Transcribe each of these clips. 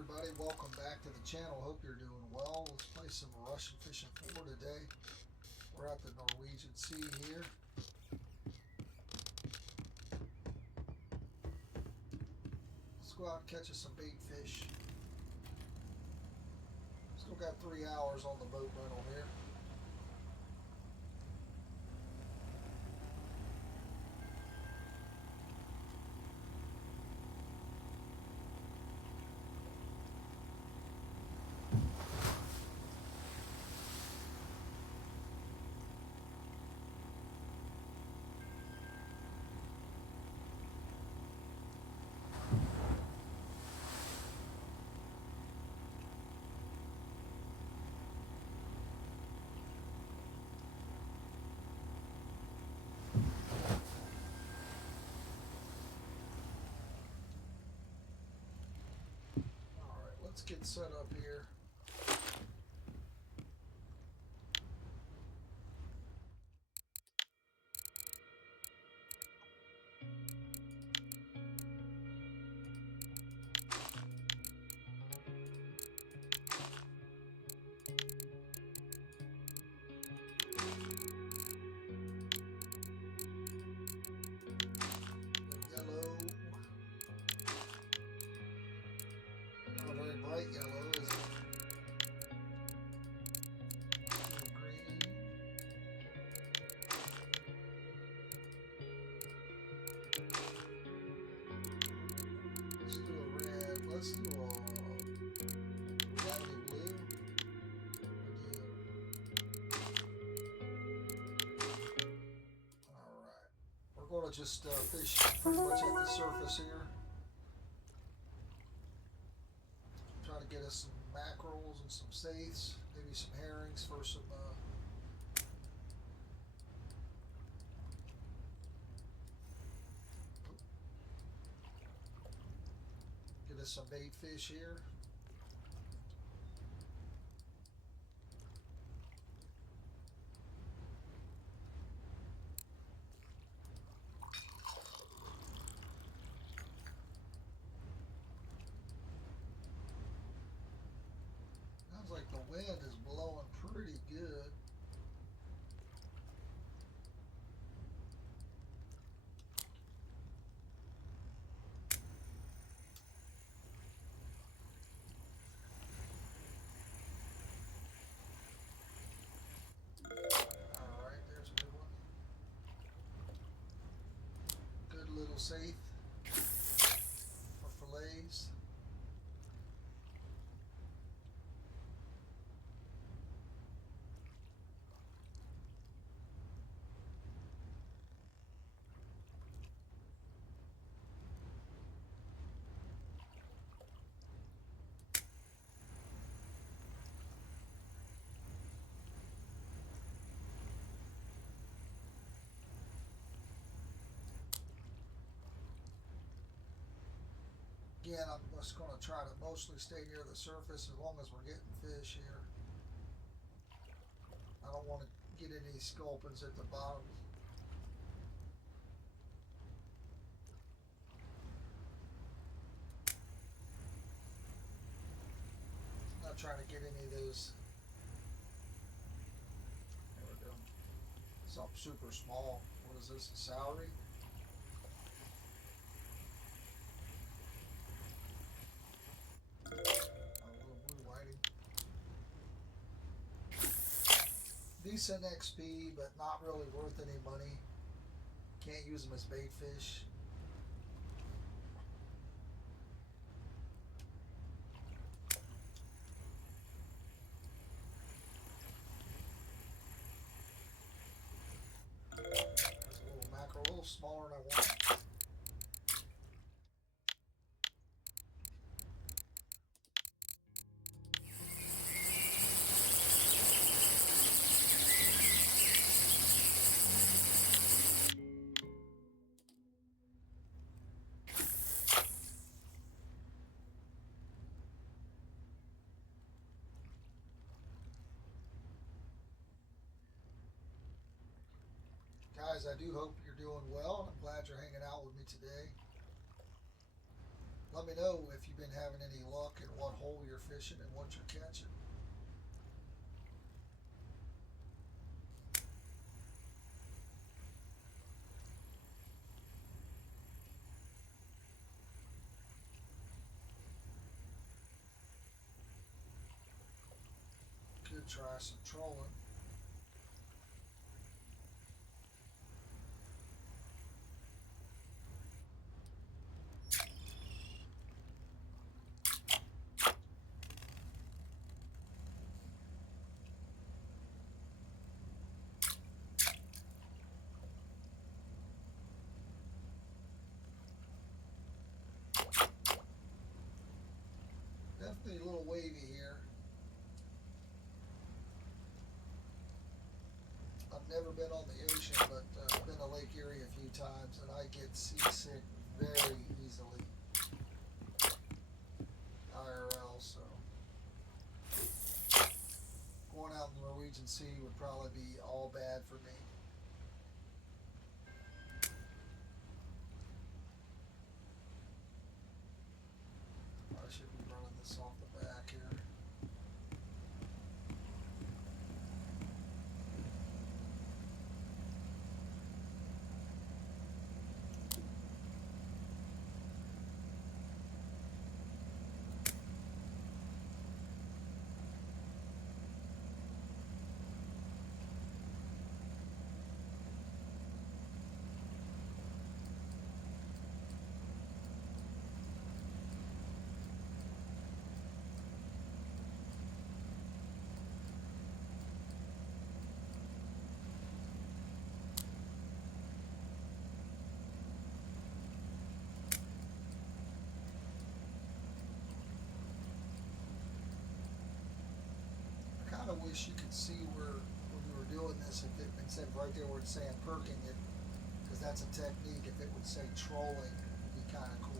everybody, welcome back to the channel. Hope you're doing well. Let's play some Russian fishing 4 today. We're at the Norwegian Sea here. Let's go out and catch us some bait fish. Still got 3 hours on the boat rental here. Let's get set up here. Yellow. Not very bright yellow, is it? Green. Let's do a red. Let's do a lavender blue. Alright. We're going to just fish pretty much at the surface here. Try to get us some mackerels and some saiths, maybe some herrings for some get us some bait fish here. Sounds like the wind is blowing pretty good. Alright, there's a good one. Good little saith for fillets. Again, I'm just going to try to mostly stay near the surface as long as we're getting fish here. I don't want to get any sculpins at the bottom. I'm not trying to get any of those. There we go. Something super small. What is this? A celery? Decent XP, but not really worth any money. Can't use them as bait fish. There's a little mackerel, a little smaller than I want. Guys, I do hope you're doing well. I'm glad you're hanging out with me today. Let me know if you've been having any luck and what you're fishing and what you're catching. Could try some trolling. Definitely a little wavy here. I've never been on the ocean, but I've been to Lake Erie a few times, and I get seasick very easily. IRL, so going out in the Norwegian Sea would probably be all bad for me. I should be running this off the back here. I kind of wish you could see where when we were doing this, if it instead of right there where it's saying perking it, because that's a technique. If it would say trolling, it would be kind of cool.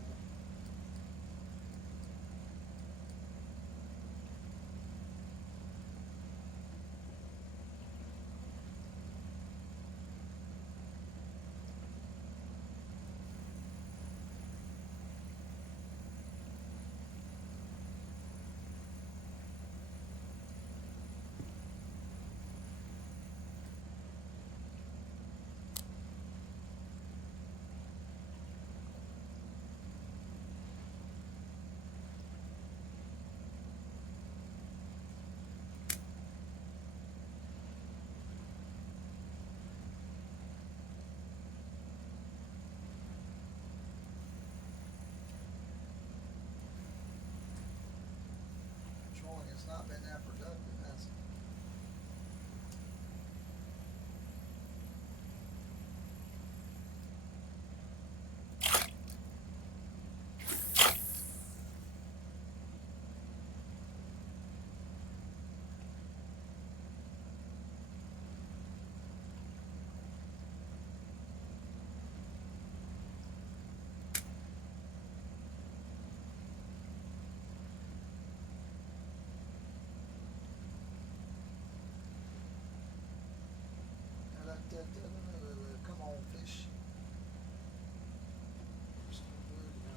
Trolling has not been that productive, has it? Come on, fish. Still good, yeah.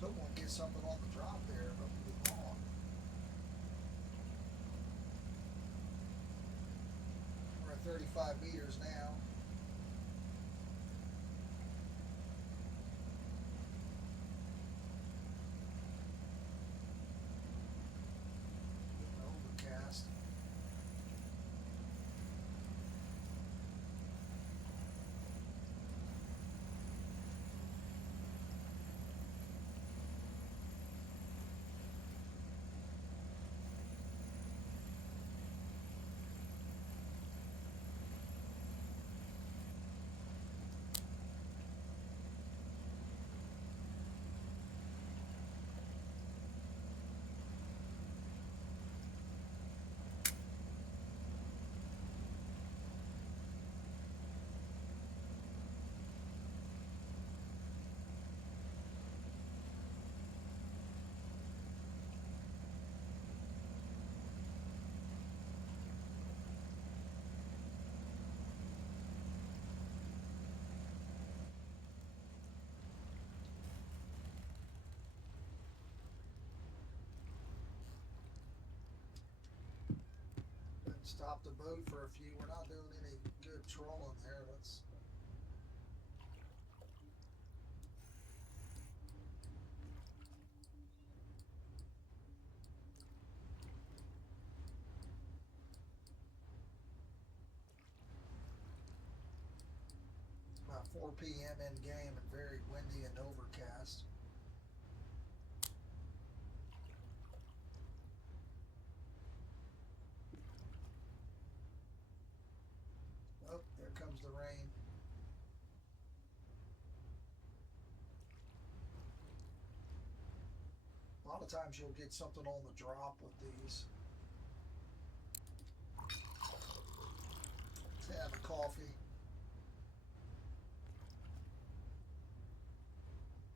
So I'm gonna get something on the drop there, but we get long. We're at 35 meters now. Getting overcast. Stop the boat for a few. We're not doing any good trolling there. Let's. It's about 4 p.m. in game and very windy and overcast. Oh, there comes the rain. A lot of times you'll get something on the drop with these. Let's have a coffee.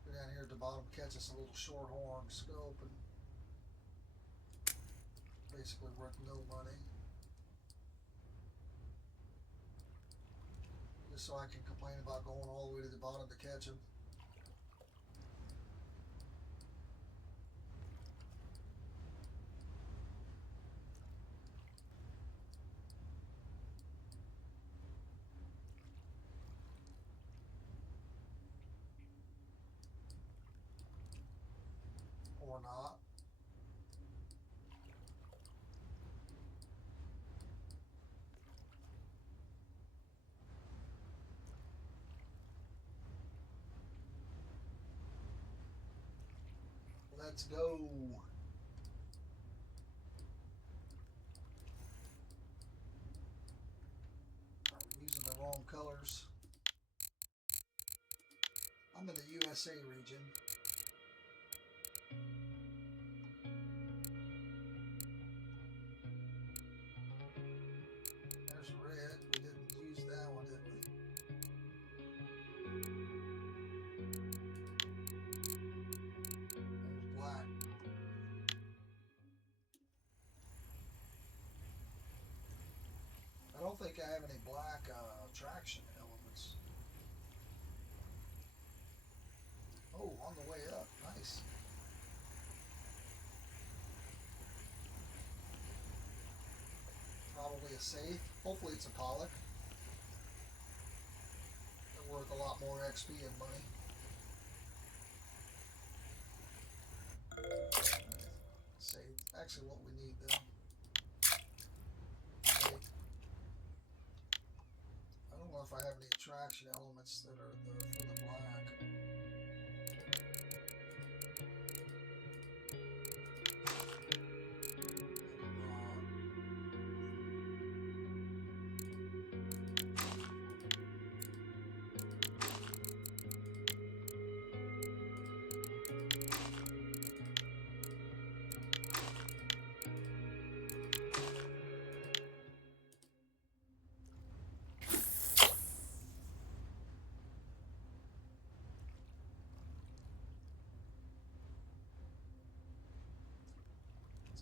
Go down here at the bottom, catch us a little shorthorn scope, and basically worth no money. Just so I can complain about going all the way to the bottom to catch them. Or not. Let's go. Are we using the wrong colors? I'm in the USA region. There's red. We didn't use that one, did we? There's black. I don't think I have any black traction elements. Oh, on the way up. Nice. Probably a safe. Hopefully it's a pollock. They're worth a lot more XP and money. Safe. Actually what we need though. Safe. I don't know if I have any attraction elements that are for the black.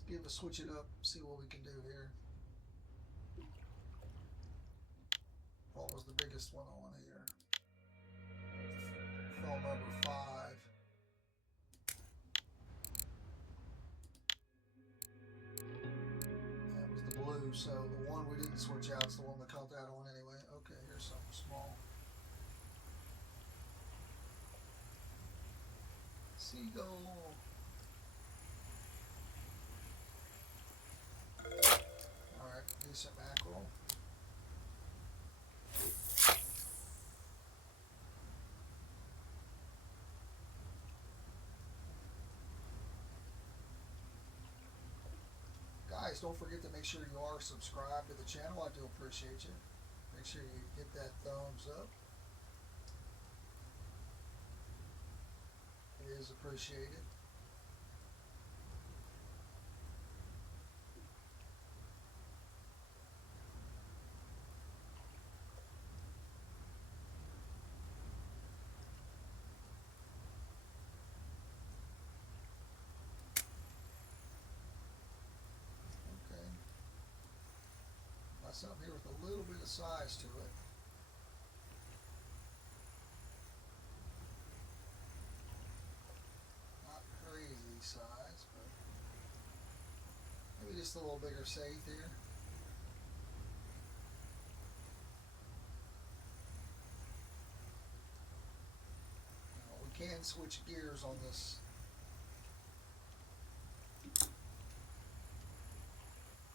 Be able to switch it up, see what we can do here. What was the biggest one on here? Film number 5. That was the blue, so the one we didn't switch out is the one we caught that on anyway. Okay, here's something small. Seagull. Alright, decent mackerel. Guys, don't forget to make sure you are subscribed to the channel. I do appreciate you. Make sure you hit that thumbs up. It is appreciated. Something here with a little bit of size to it. Not crazy size, but maybe just a little bigger safe here. can switch gears on this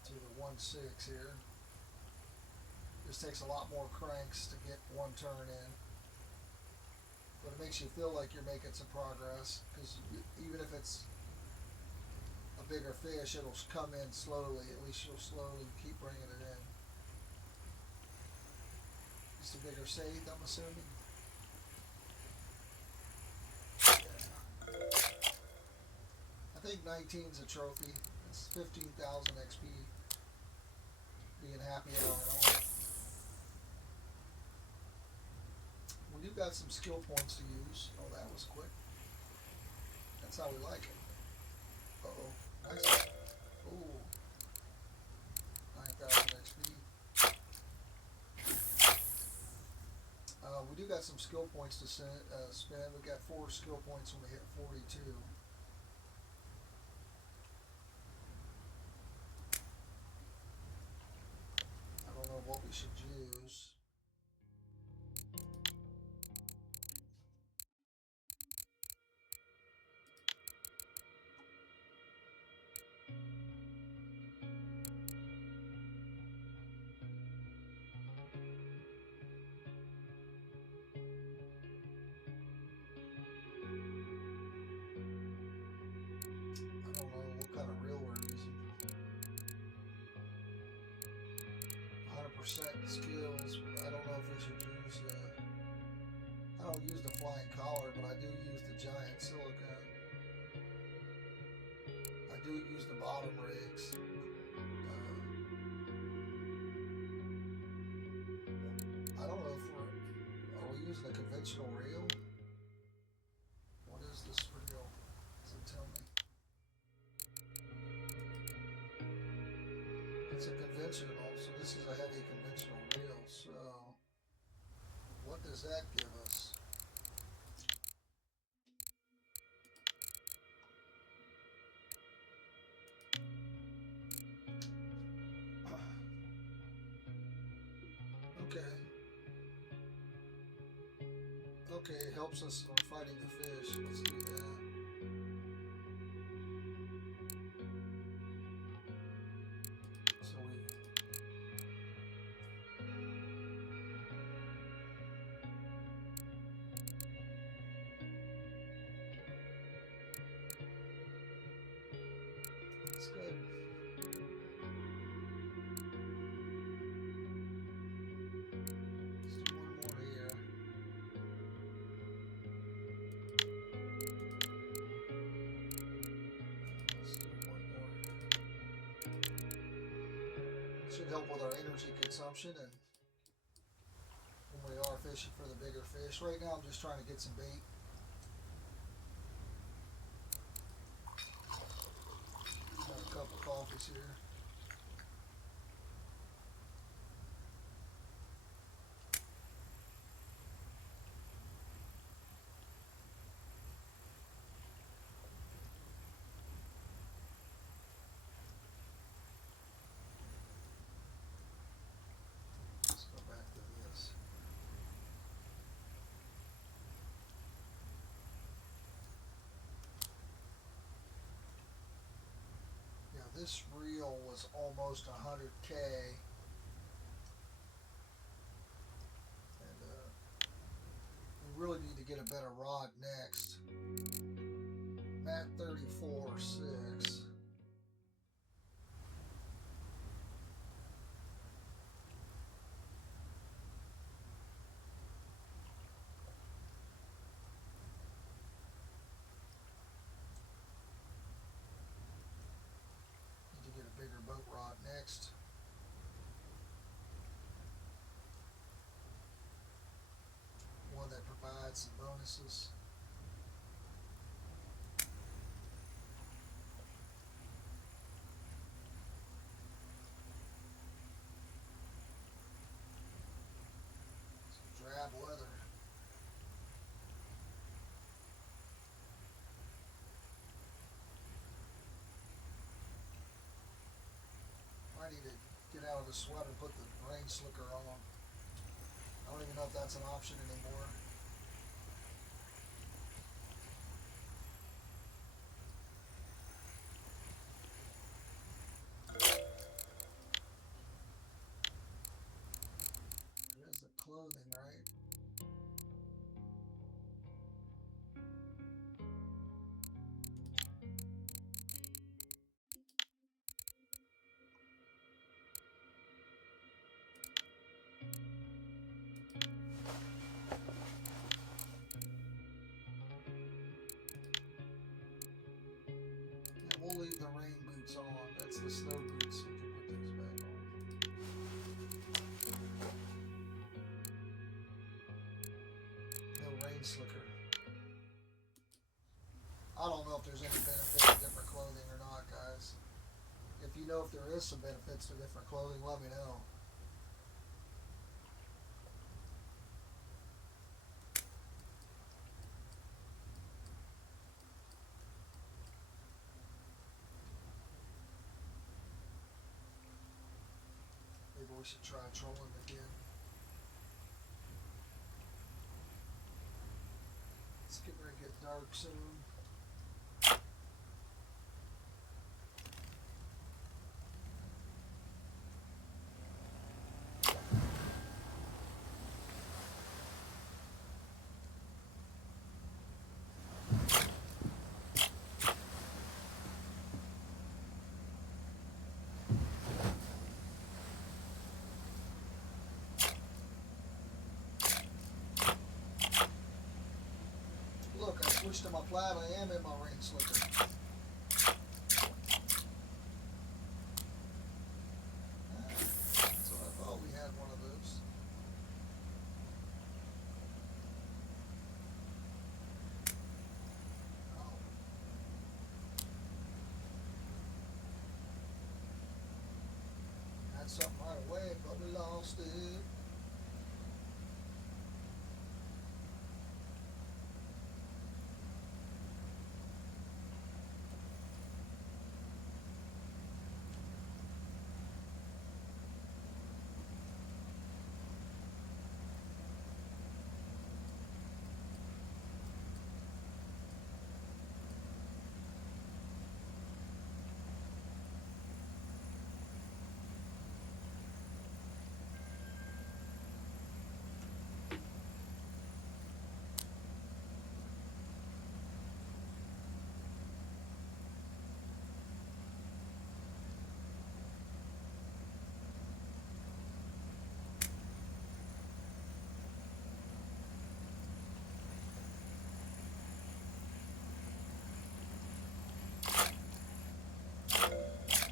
to the 1.6 here. This takes a lot more cranks to get one turn in, but it makes you feel like you're making some progress, because even if it's a bigger fish, it'll come in slowly. At least you'll slowly keep bringing it in. Just a bigger saithe, I'm assuming. I think 19's a trophy. It's 15,000 XP. Being happy at all. We do got some skill points to use. Oh, that was quick. That's how we like it. Uh-oh. Nice. Ooh. 9,000 XP. We do got some skill points to spend. We got 4 skill points when we hit 42. I don't know what we should use. Skills, but I don't know if we should use I don't use the flying collar, but I do use the giant silicone. I do use the bottom rigs. I don't know if are we using a conventional reel? What is this reel? Does it tell me? It's a conventional, so this is a heavy conventional reel, so what does that give us? Okay. Okay, it helps us on fighting the fish. Let's do that. That's good. Let's do one more here. Let's do one more here. Should help with our energy consumption and when we are fishing for the bigger fish. Right now I'm just trying to get some bait. Got a couple coffees here. Let's go back to this. Yeah, this reel was almost 100K. And we really need to get a better rod next. I'm at 34.6. Bigger boat rod next. One that provides some bonuses. Some drab leather. I need to get out of the sweat and put the rain slicker on. I don't even know if that's an option anymore. I don't know if there's any benefit to different clothing or not, guys. If you know if there is some benefits to different clothing, let me know. Maybe we should try trolling again. It's getting ready to get dark soon. Look, I switched to my plaid. I am in my rain slicker. So I thought we had one of those. Oh. Had something right away, but we lost it.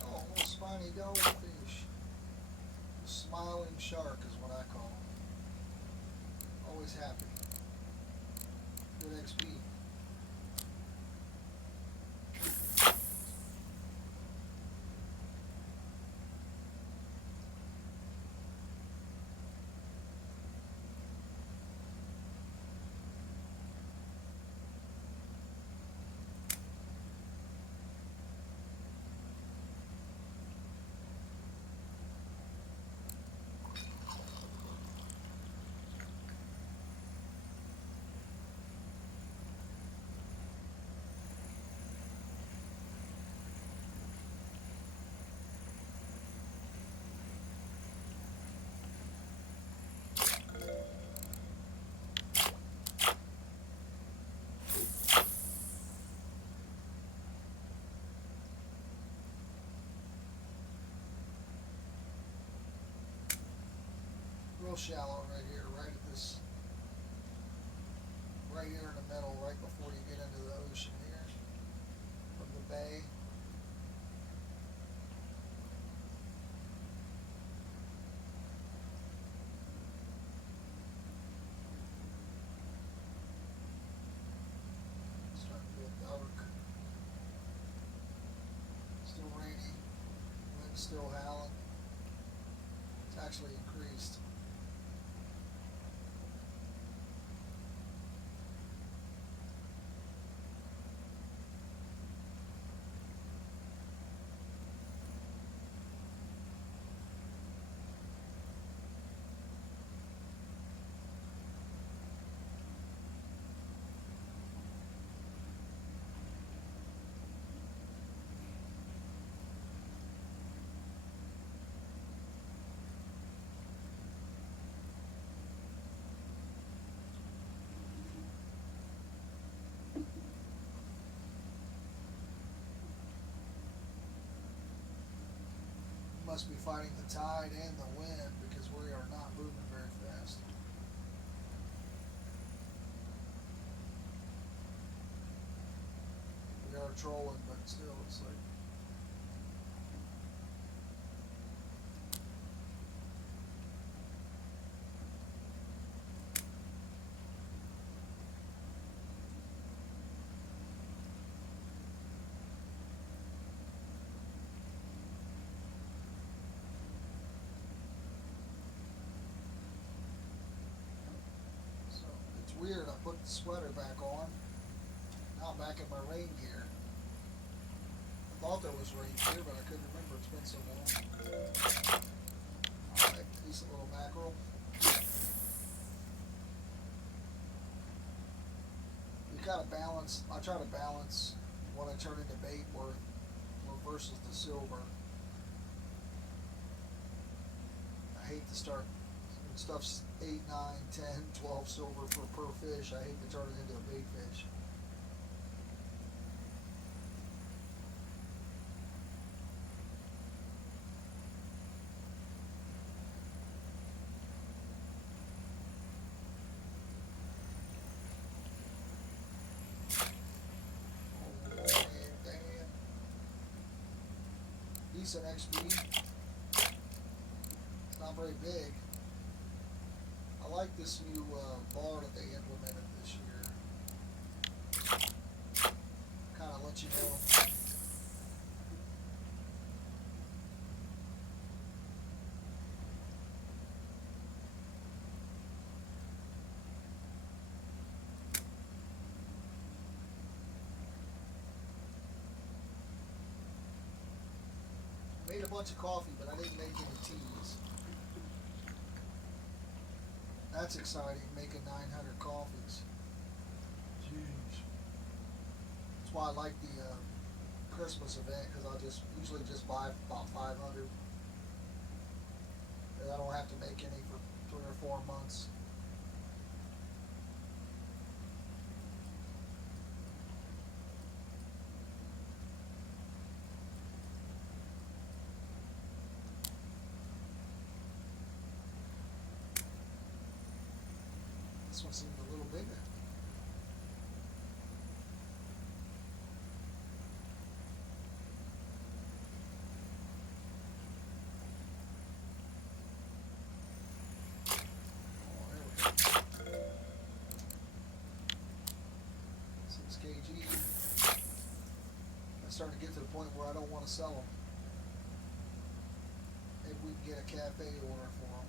Oh, a little spiny goldfish. A smiling shark is what I call him. Always happy. Good XP. Real shallow right here, right at this, right here in the middle, right before you get into the ocean here, from the bay. It's starting to get dark. Still rainy, wind's still howling. It's actually increased. Must be fighting the tide and the wind because we are not moving very fast. We are trolling, but still, it's like. weird. I put the sweater back on. Now I'm back in my rain gear. I thought there was rain gear, but I couldn't remember. It's been so long. Alright, decent little mackerel. You kind of balance, I try to balance what I turn into bait worth versus the silver. I hate to start, when stuff's 8, 9, 10, 12 silver per fish. I hate to turn it into a bait fish. Decent XP. It's not very big. I like this new bar that they implemented this year. Kind of let you know. Made a bunch of coffee, but I didn't make any teas. That's exciting, making 900 coffees. Jeez. That's why I like the Christmas event, because I usually just buy about 500. And I don't have to make any for 3 or 4 months. This one seemed a little bigger. Oh, there we go. 6 kg. I'm starting to get to the point where I don't want to sell them. Maybe we can get a cafe order for them.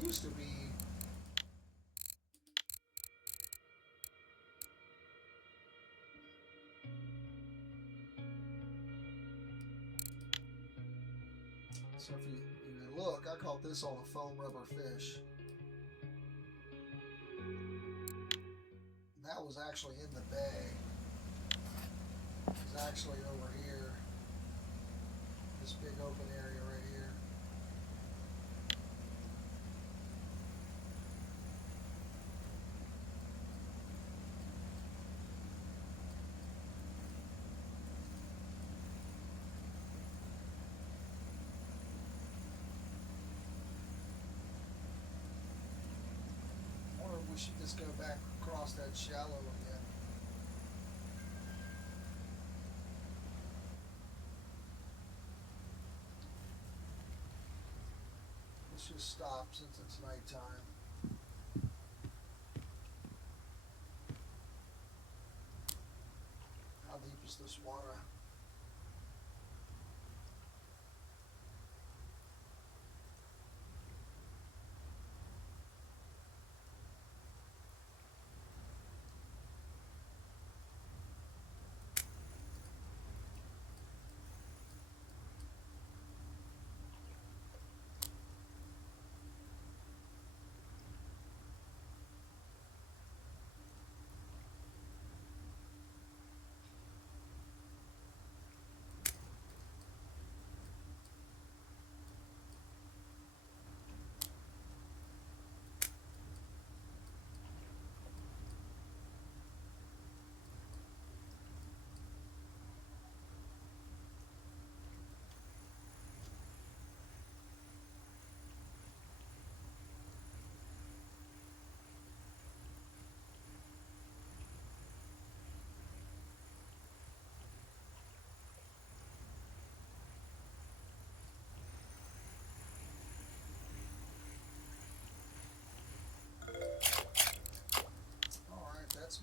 Used to be so if you look, I caught this on a foam rubber fish. That was actually in the bag. It was actually over here, this big open area right here. We should just go back across that shallow again. Let's just stop since it's nighttime. How deep is this water?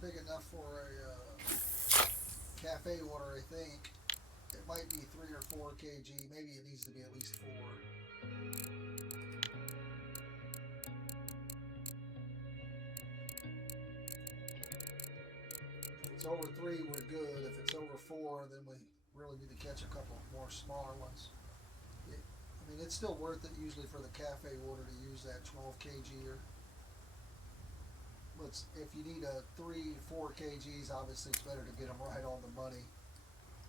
big enough for a cafe order, I think. It might be 3 or 4 kg. Maybe it needs to be at least 4. If it's over 3, we're good. If it's over 4, then we really need to catch a couple more smaller ones. I mean, it's still worth it usually for the cafe order to use that 12 kg. But if you need a 3, 4 kgs, obviously it's better to get them right on the money.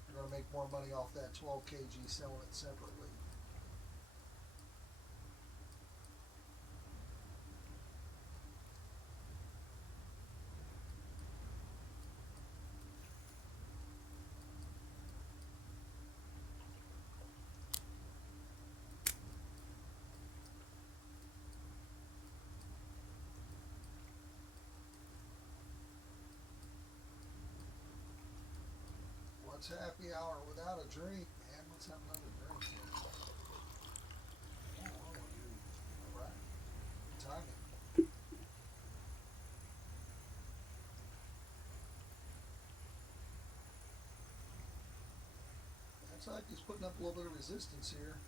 You're going to make more money off that 12 kg selling it separately. What's happy hour without a drink, man? Let's have another drink here. Oh, dude. All right. Good timing. Looks like he's putting up a little bit of resistance here.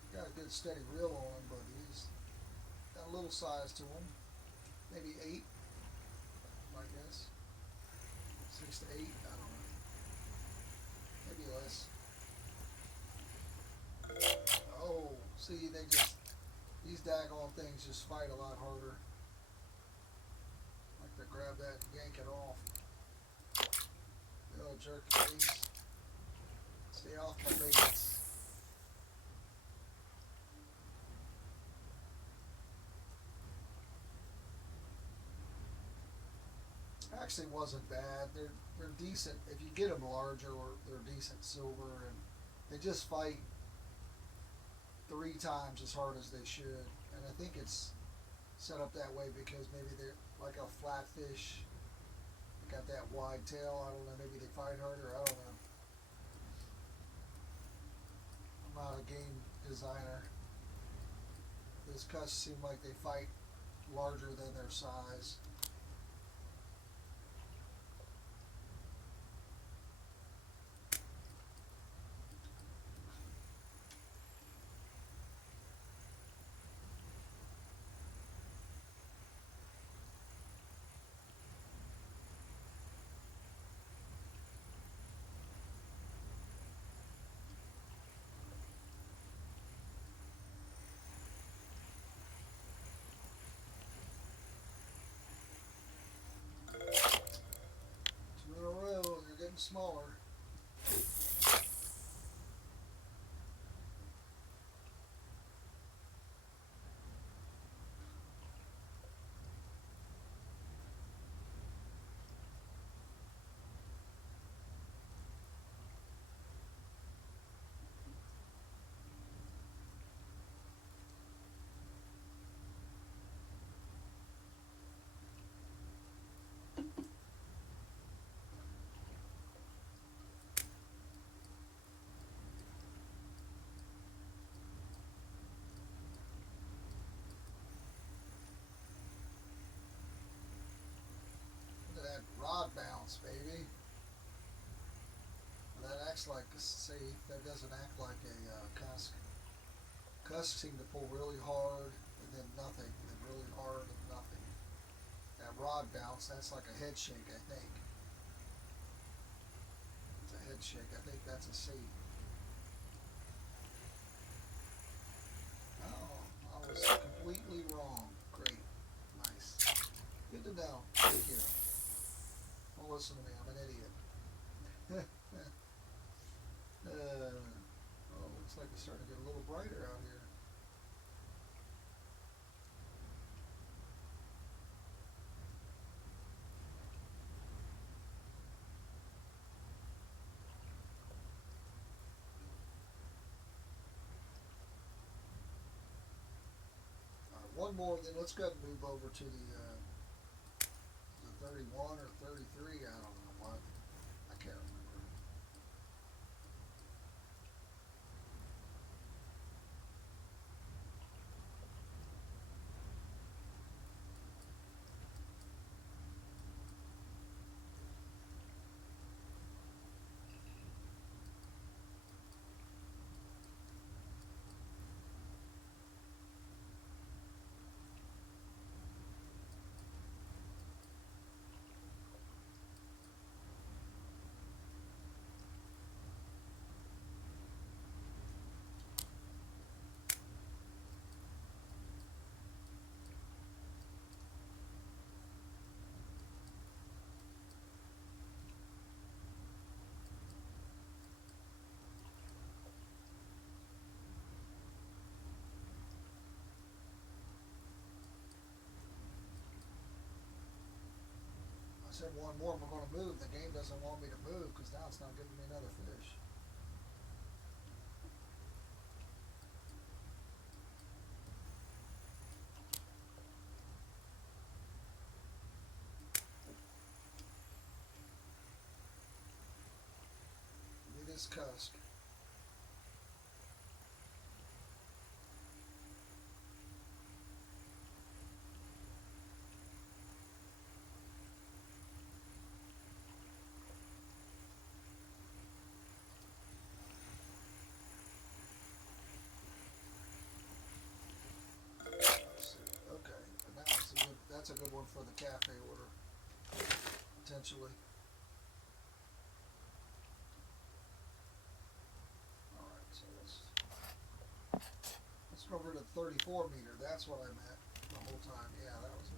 He got a good steady reel on him, but he's got a little size to him. Maybe 8, I guess. 6 to 8, I don't know. Maybe less. Oh, see, these daggone things just fight a lot harder. Like to grab that and yank it off. Little jerk face. Stay off my baits. Actually wasn't bad. They're decent. If you get them larger, or they're decent silver, and they just fight 3 times as hard as they should. And I think it's set up that way because maybe they're like a flatfish. They got that wide tail. I don't know. Maybe they fight harder. I don't know. I'm not a game designer. These cuss seem like they fight larger than their size. Smaller. That rod bounce, baby. That acts like, see, that doesn't act like a cusk. Cusks seem to pull really hard and then nothing, and then really hard and nothing. That rod bounce, that's like a head shake, I think. It's a head shake. I think that's a C. Oh, I was completely wrong. Great. Nice. Good to know. Thank you. Don't listen to me. I'm an idiot. Oh, looks like it's starting to get a little brighter out here. All right, one more, then let's go ahead and move over to the 31 or 33. I don't know what. I can't remember. said one more, we're going to move. The game doesn't want me to move because now it's not giving me another fish. Give me this cusk. Okay, and that's a good one for the cafe order, potentially. All right, so let's go over to 34 meter. That's what I meant the whole time. Yeah, that was it.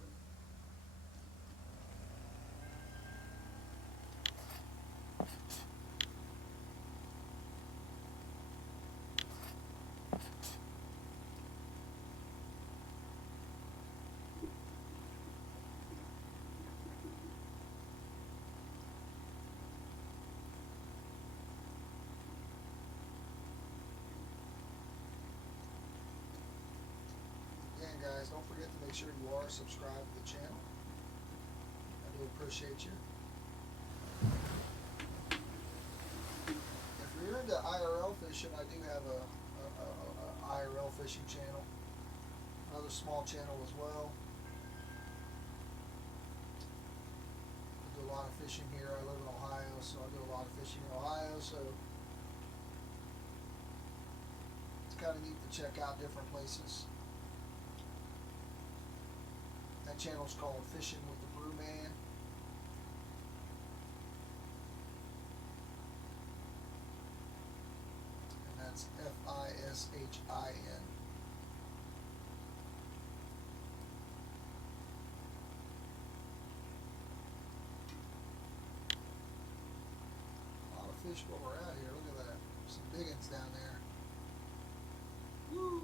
Again, guys, don't forget to make sure you are subscribed to the channel. I do appreciate you. If you're into IRL fishing, I do have a IRL fishing channel, another small channel as well. I do a lot of fishing here. I live in Ohio, so I do a lot of fishing in Ohio, so it's kind of neat to check out different places. That channel's called Fishing with the Brewman. And that's Fishin. A lot of fish while we're out here. Look at that. Some big ones down there. Woo!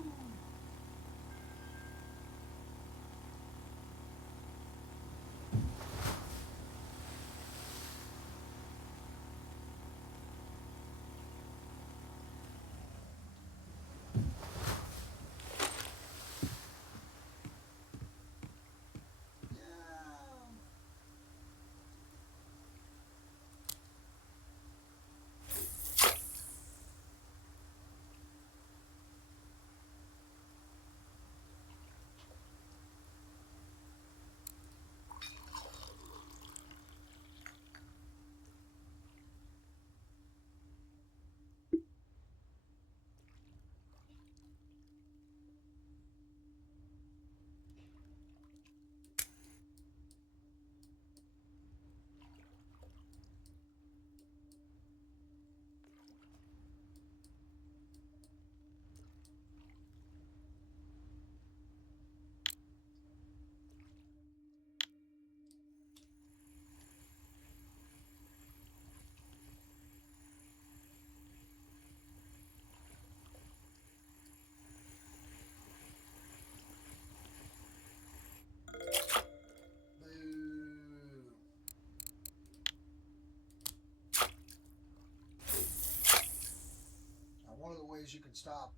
One of the ways you can stop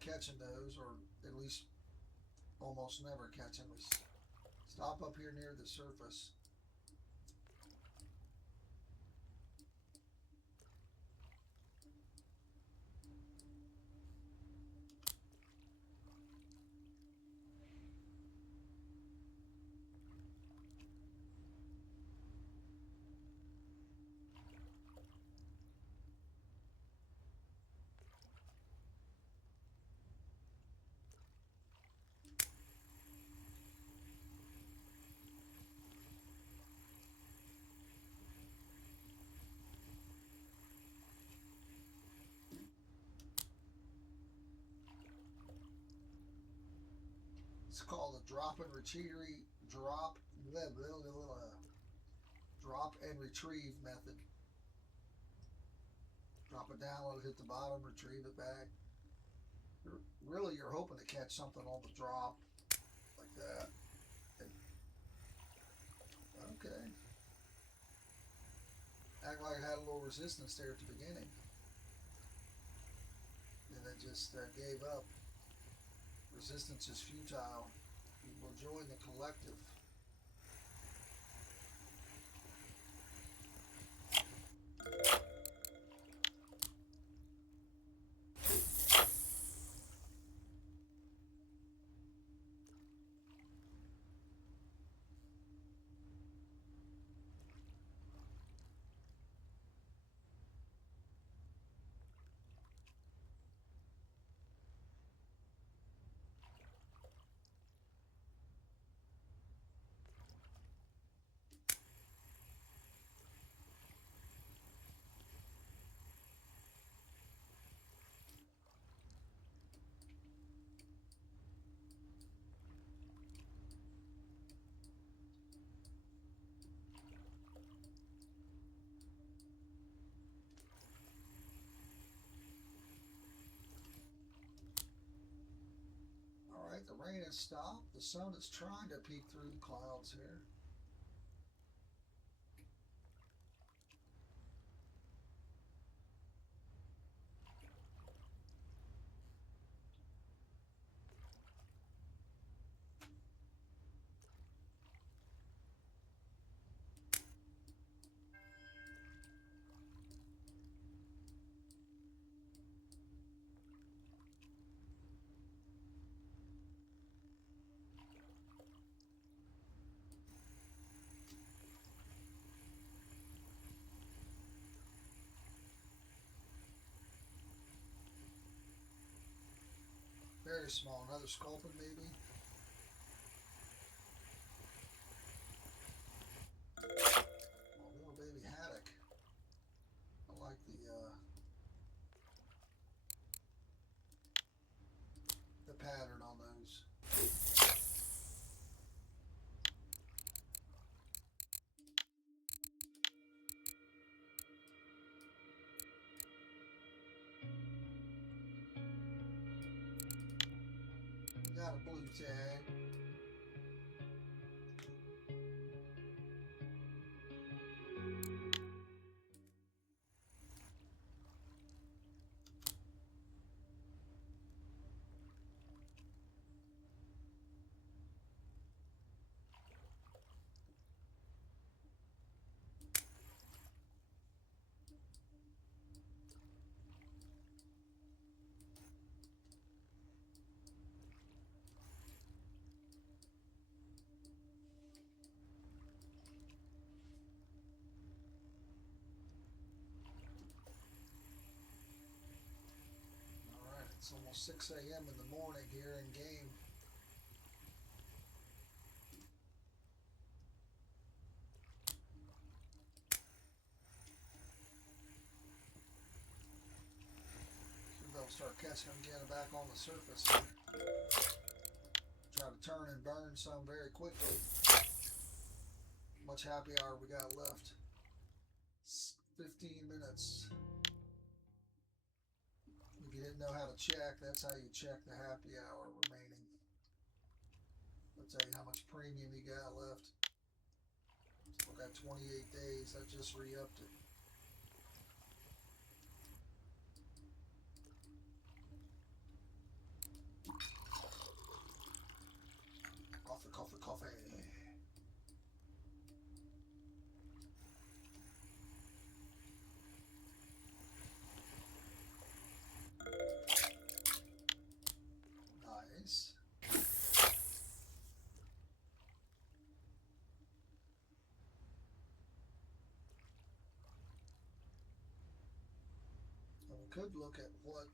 catching those, or at least almost never catch them, is stop up here near the surface. It's called a drop and retrieve method. Drop it down, let it hit the bottom, retrieve it back. Really, you're hoping to catch something on the drop like that. And, okay. act like it had a little resistance there at the beginning. Then it just gave up. Resistance is futile. We will join the collective. Alright, the rain has stopped. The sun is trying to peek through the clouds here. Very small. Another sculpin maybe. Oh, little baby haddock. I like the pattern on those. Got a blue tag. It's almost 6 a.m. in the morning here in game. They'll start catching them again back on the surface. Try to turn and burn some very quickly. Much happy hour we got left. 15 minutes. If you didn't know how to check, that's how you check the happy hour remaining. I'll tell you how much premium you got left. Still got 28 days. I just re-upped it. Coffee, coffee, coffee. Nice. And we could look at what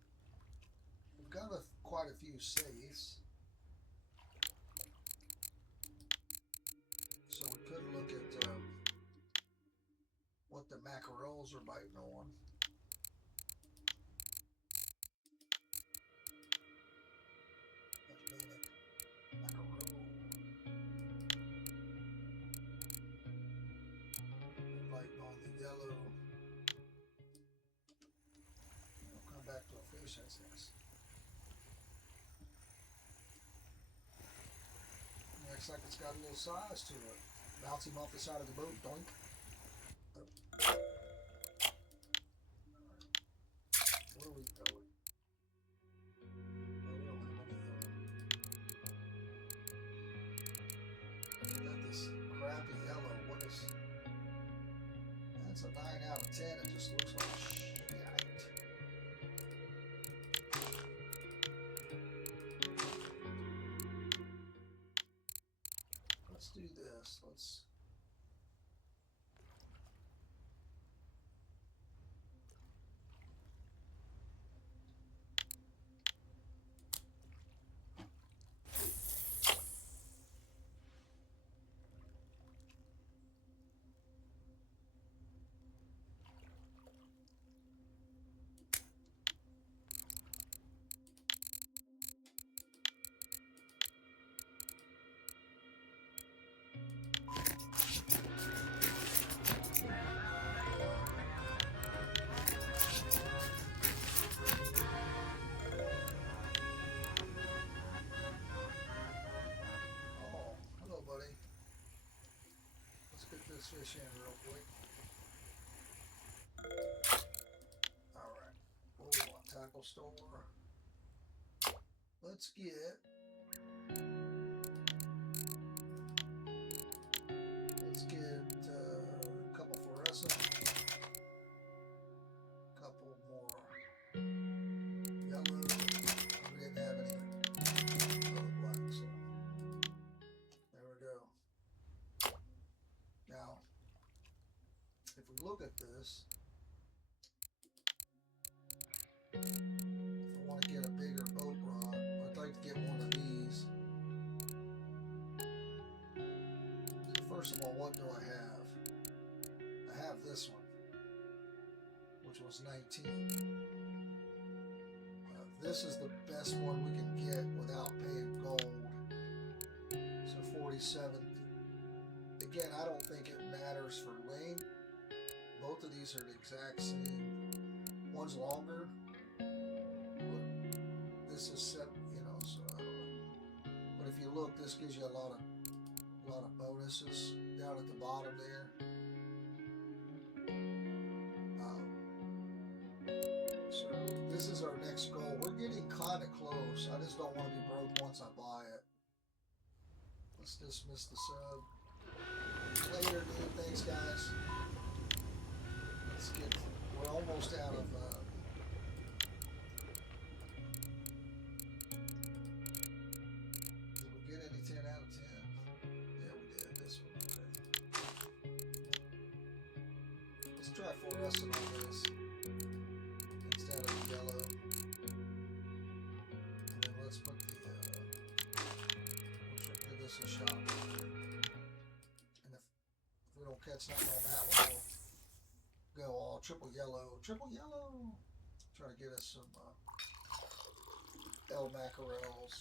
we've got. Quite a few safes, so we could look at what the mackerels are biting on. Atlantic mackerel. They're biting on the yellow. We'll come back to a fish, I guess. Looks like it's got a little size to it. Bounce him off the side of the boat, doink. of 10, it just looks like shit. Let's do this. Let's. Fish in real quick. Alright. What do we want? Tackle store. Let's get a couple fluorescent, a couple more yellow. We didn't have any other black, so there we go. Now, if we look at this, if I want to get a bigger boat rod, I'd like to get one of these. So first of all, what do I have? I have this one, which was 19. This is the best one we can get without paying gold. So 47. Again, I don't think it matters for length. Both of these are the exact same. One's longer, but this is set, you know, so I don't know. But if you look, this gives you a lot of bonuses down at the bottom there. So this is our next goal. We're getting kind of close. I just don't want to be broke once I buy it. Let's dismiss the sub. Later, dude. Thanks, guys. Let's get. We're almost out of. Did we get any 10 out of 10? Yeah, we did. This one. Okay. Let's try fluorescent on this instead of yellow. And then let's put the. We'll give this a shot. We don't catch nothing on that one, we'll go all triple yellow. Try to get us some L mackerels.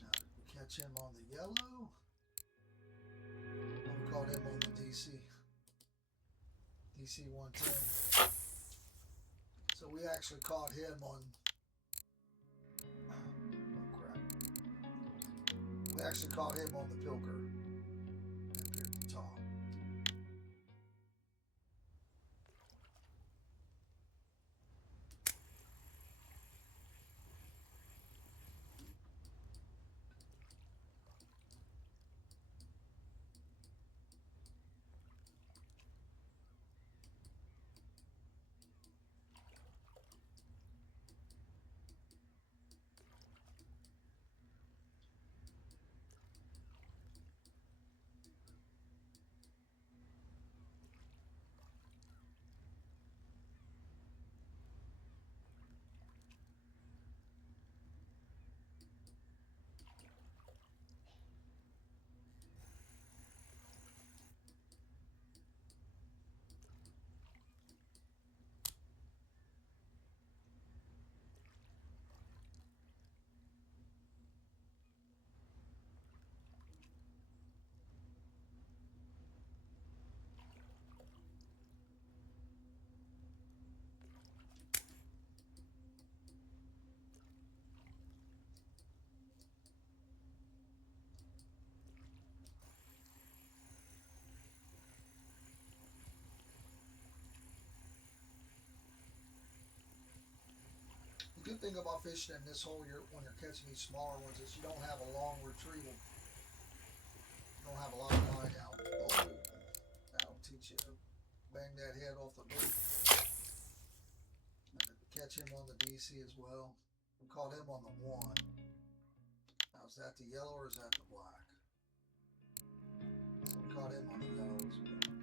Now, did we catch him on the yellow? We caught him on the DC 110. So we actually caught him on. Oh crap! We actually caught him on the pilker up here at the top. good thing about fishing in this hole when you're catching these smaller ones is you don't have a long retrieval. You don't have a lot of line out. Oh, that'll teach you to bang that head off the bait. Catch him on the DC as well. We caught him on the 1. Now is that the yellow or is that the black? So we caught him on the yellow as well.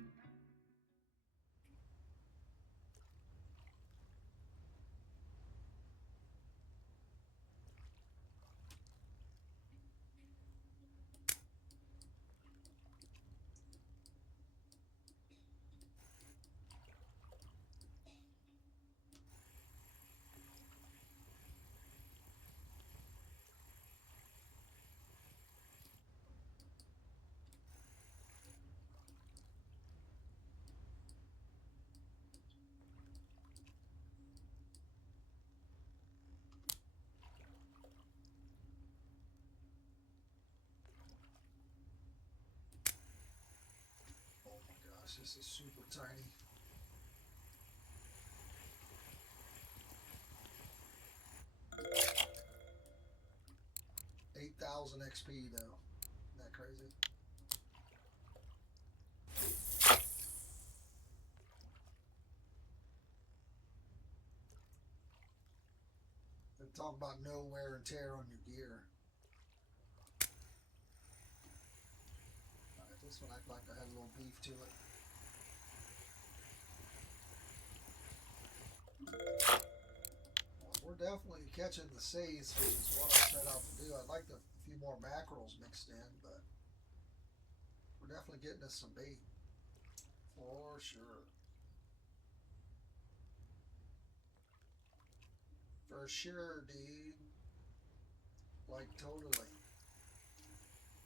Oh my gosh, this is super tiny. $8,000 XP though. Isn't that crazy? They talk about no wear and tear on your gear. Alright, this one acted like I had a little beef to it. Well, we're definitely catching the C's, which is what I set out to do. I'd like a few more mackerels mixed in, but we're definitely getting us some bait. For sure. For sure, dude. Like, totally.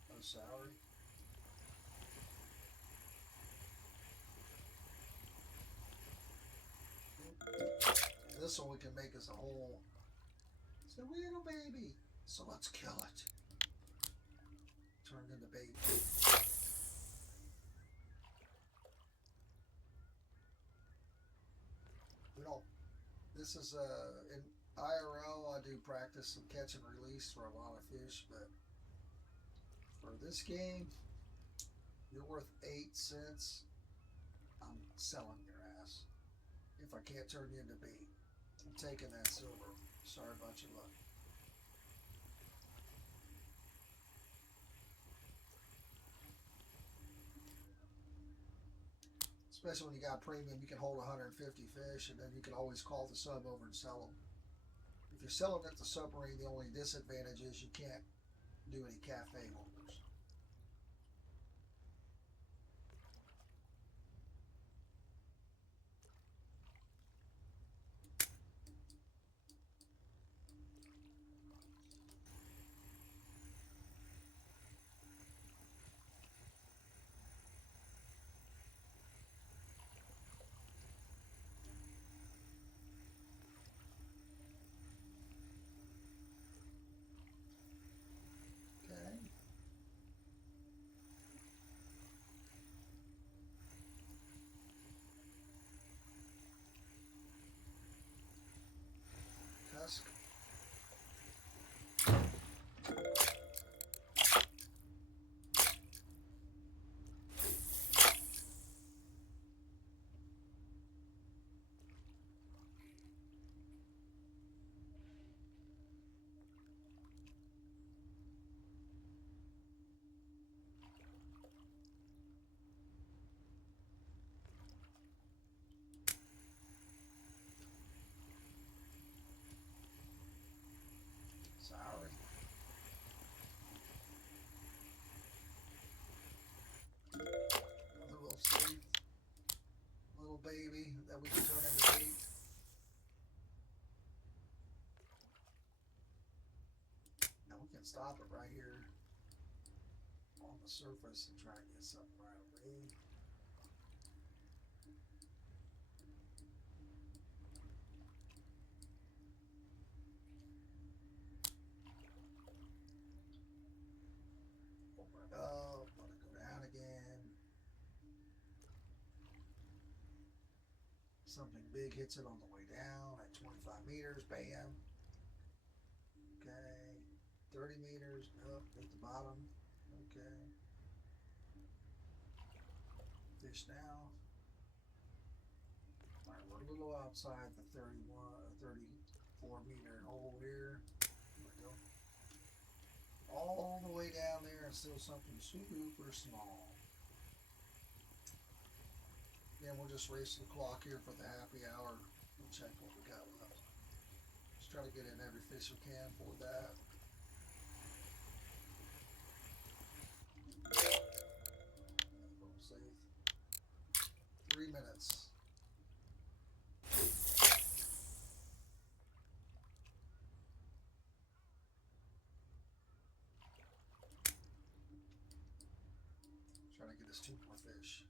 No salary. This one we can make as a whole. It's a little baby. So let's kill it. Turn into bait. We don't. This is in IRL. I do practice some catch and release for a lot of fish, but for this game, you're worth 8 cents. I'm selling your ass. If I can't turn you into bait, I'm taking that silver. Sorry about your luck. Especially when you got premium, you can hold 150 fish, and then you can always call the sub over and sell them. If you're selling at the submarine, the only disadvantage is you can't do any cafe holders. Okay. Tusk. Sorry. Another little sweet little baby that we can turn into bait. Now we can stop it right here on the surface and try and get something right away. Open it up, let it go down again. Something big hits it on the way down at 25 meters, bam. 30 meters up at the bottom. Okay. Fish now. All right, we're a little outside the 34 meter hole here. There we go. All the way down there and still something super small. Then we'll just race the clock here for the happy hour. We'll check what we got left. Just try to get in every fish we can for that. Safe. 3 minutes. Trying to get us 2 more fish.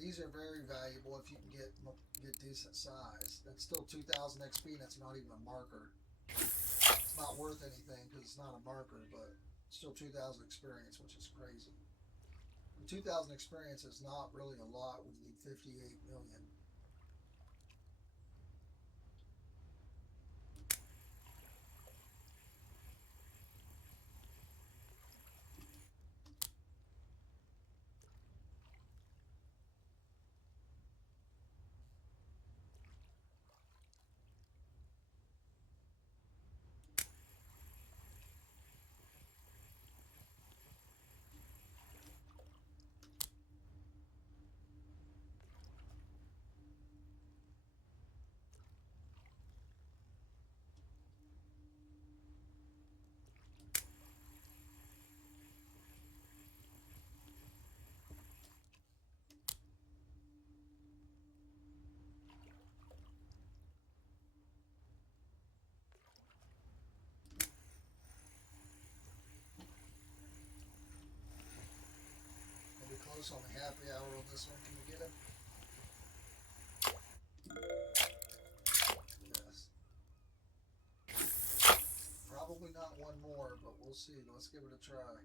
These are very valuable if you can get decent size. That's still 2,000 XP, and that's not even a marker. It's not worth anything because it's not a marker, but still 2,000 experience, which is crazy. And 2,000 experience is not really a lot when you need 58 million. Close on the happy hour on this one. Can you get it? Yes. Probably not one more, but we'll see. Let's give it a try.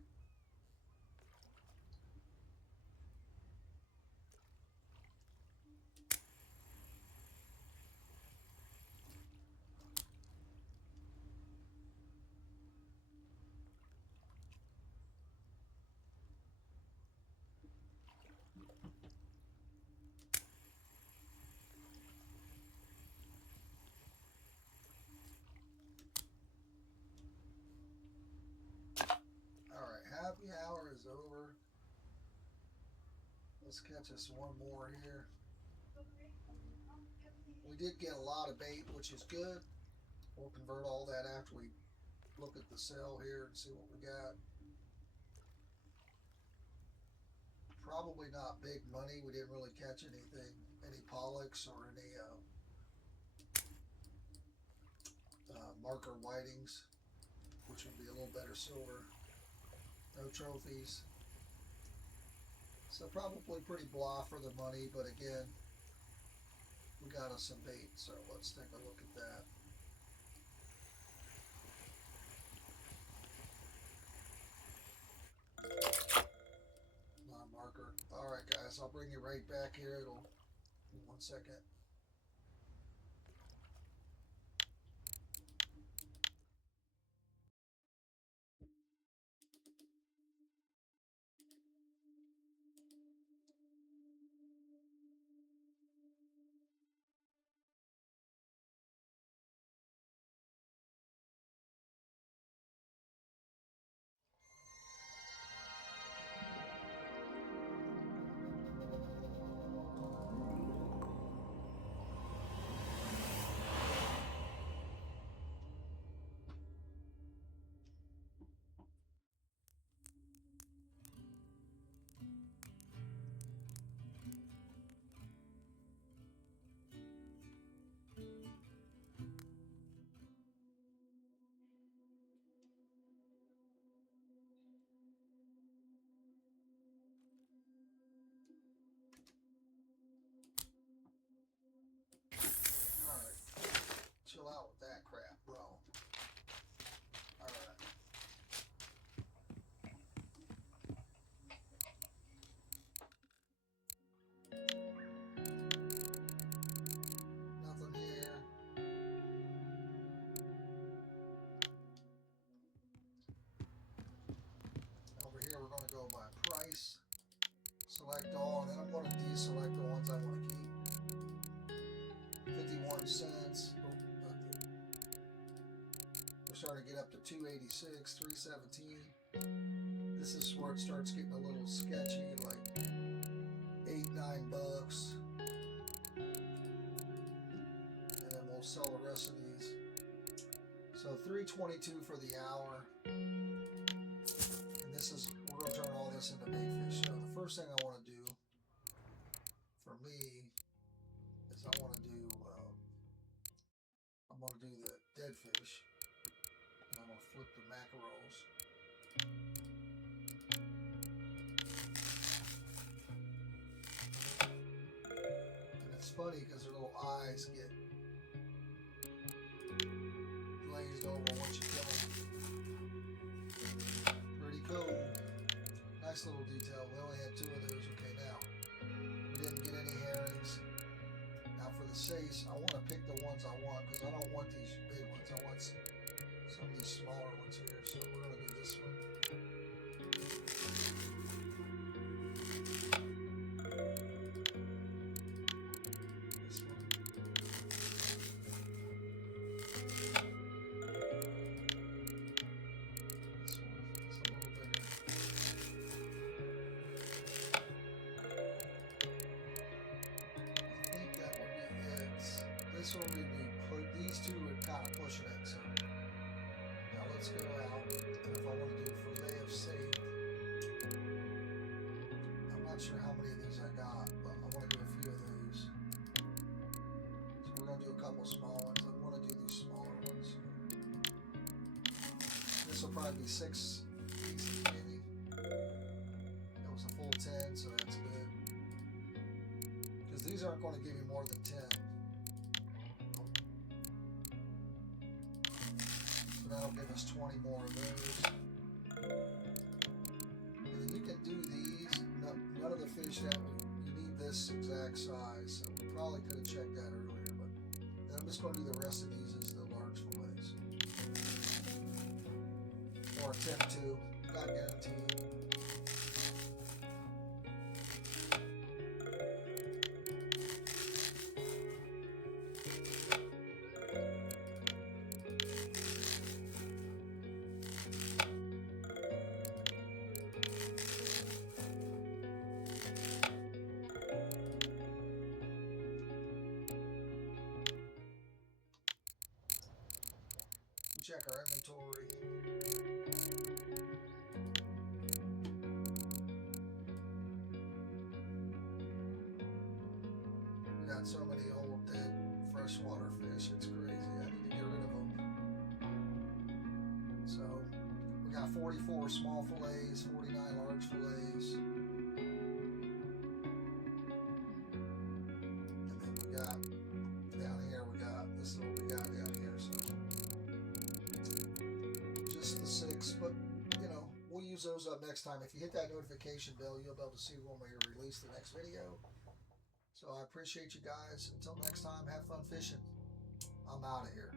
Happy hour is over. Let's catch us one more here. We did get a lot of bait, which is good. We'll convert all that after we look at the cell here and see what we got. Probably not big money. We didn't really catch anything, any pollocks or any marker whitings, which would be a little better silver. No trophies. So probably pretty blah for the money, but again, we got us some bait, so let's take a look at that. Non-marker. Alright guys, I'll bring you right back here. It'll in 1 second. base, select all, and then I'm going to deselect the ones I want to keep. 51 cents. Oh, we're starting to get up to 286, 317. This is where it starts getting a little sketchy, like $8-9. And then we'll sell the rest of these. So 322 for the hour. And this is, we're going to turn all this into baitfish. So the first thing I want to do for me is I want to do, I'm going to do the dead fish. And I'm going to flip the mackerels. And it's funny because their little eyes get glazed over once you kill them. Pretty cool. Nice little detail. We only had 2 of those. Okay, now we didn't get any herrings. Now for the sace, I want to pick the ones I want because I don't want these big ones. I want some of these smaller ones here. So we're going to do this one. This one. This one. It's a little bigger. I think that would be it. This one would be these 2 are kind of pushing it. So now let's go out. And if I want to do fillet of safe, I'm not sure how many of these I got, but I want to do a few of those. So we're going to do a couple small ones. I want to do these smaller ones. This will probably be 6 pieces maybe. That was a full 10, so that's good. Because these aren't going to give you more than 10. So that'll give us 20 more of those. And then you can do these. None of the fish that you need this exact size. So we probably could have checked that earlier. But then I'm just going to do the rest of these as the large fillets. Or attempt to. Not guaranteed. Check our inventory. We got so many old dead freshwater fish, it's crazy. I need to get rid of them. So we got 44 small fillets, 49 large fillets. And then we got down here, this is what we got down here. So just the 6, but you know, we'll use those up next time. If you hit that notification bell, you'll be able to see when we release the next video. So I appreciate you guys. Until next time, have fun fishing. I'm out of here.